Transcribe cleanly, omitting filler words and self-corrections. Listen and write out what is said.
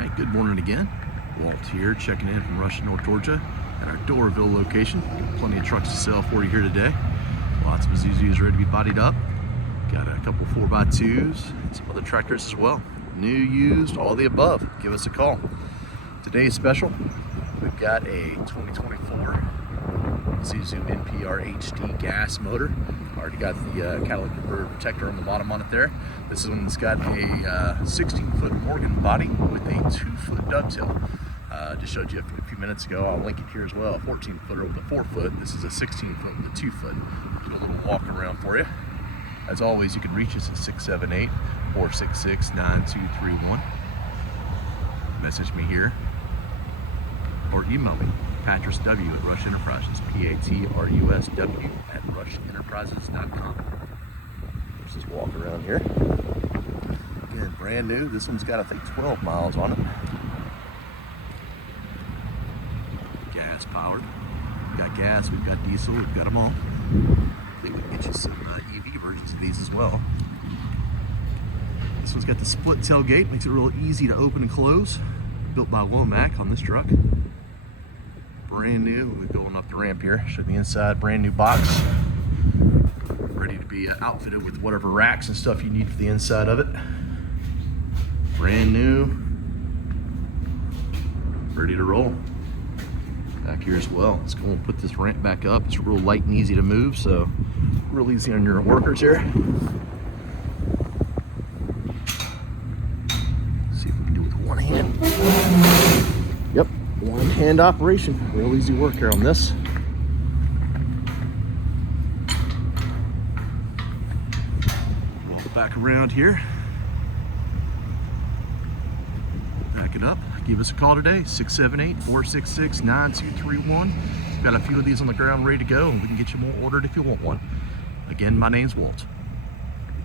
Alright, good morning again. Walt here, checking in from Rush, North Georgia at our Doraville location. Plenty of trucks to sell for you here today. Lots of Isuzus ready to be bodied up. Got a couple 4x2s and some other tractors as well. New, used, all the above. Give us a call. Today's special, we've got a 2024 Isuzu NPR-HD gas motor. Already got the catalytic converter protector on the bottom on it there. This one has got a 16-foot Morgan body with a 2-foot dovetail. Just showed you a few minutes ago. I'll link it here as well. A 14-footer with a 4-foot. This is a 16-foot with a 2-foot. Do a little walk around for you. As always, you can reach us at 678-466-9231. Message me here or email me, patrusw at Rush Enterprises, PATRUSW at rushenterprises.com. Let's just walk around here. Again, brand new. This one's got, I think, 12 miles on it. Gas powered. We've got gas, we've got diesel, we've got them all. I think we can get you some EV versions of these as well. This one's got the split tailgate, makes it real easy to open and close. Built by Womack on this truck. Brand new. We're going up the ramp here. Show the inside, brand new box. Ready to be outfitted with whatever racks and stuff you need for the inside of it. Brand new. Ready to roll. Back here as well. Let's go and put this ramp back up. It's real light and easy to move, so real easy on your workers here. See if we can do it with one hand. Yep, one hand operation. Real easy work here on this. Walk it back around here. Back it up. Give us a call today, 678-466-9231. Got a few of these on the ground ready to go, and we can get you more ordered if you want one. Again, my name's Walt.